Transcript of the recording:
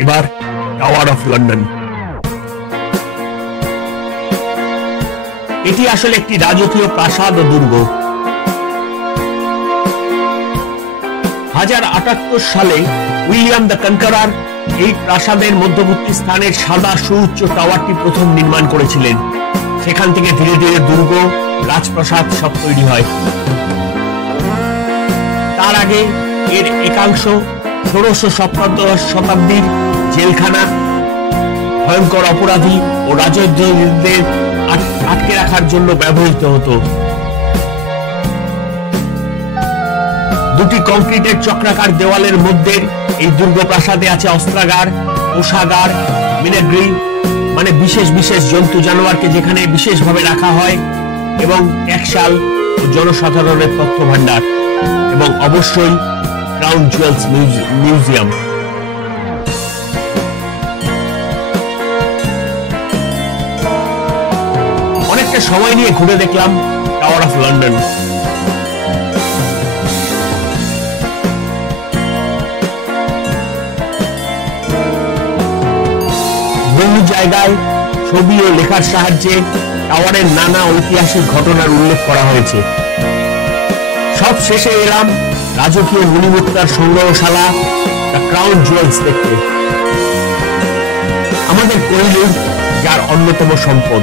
এবার tower of London. এটি আসলে একটি রাজকীয় প্রাসাদ ও দুর্গ। 1078 সালে উইলিয়াম দ্য কনকারার এই প্রাসাদের মধ্যবর্তী স্থানের সাদা সুউচ্চ টাওয়ারটি প্রথম নির্মাণ করেছিলেন। সেখান থেকে ধীরে ধীরে দুর্গ, রাজপ্রাসাদ সব তৈরি হয়। তার আগে এর একাংশ 16শ শতাব্দীর জেলখানা, ভয়ঙ্কর অপরাধী ও রাজকীয়দের আটকে রাখার জন্য ব্যবহৃত হতো। দুটি কংক্রিটের চক্রাকার দেওয়ালের মধ্যে এই দুর্গ প্রাসাদে আছে অস্ত্রাগার, কোষাগার, মিনাগ্রি মানে বিশেষ বিশেষ জন্তু জানোয়ারকে যেখানে বিশেষভাবে রাখা হয়, এবং ট্যাক্সাল ও জনসাধারণের তথ্য ভান্ডার, এবং অবশ্যই ক্রাউন জুয়েলস মিউজিয়াম। অনেকটা সময় নিয়ে ঘুরে দেখলাম টাওয়ার অফ লন্ডন। বহু জায়গায় ছবি ও লেখার সাহায্যে টাওয়ারের নানা ঐতিহাসিক ঘটনার উল্লেখ করা হয়েছে। সব শেষে এলাম রাজকীয় মণিমুক্তার সংগ্রহশালা দ্য ক্রাউন জুয়েলস দেখতে। আমাদের কোহিনূর যার অন্যতম সম্পদ।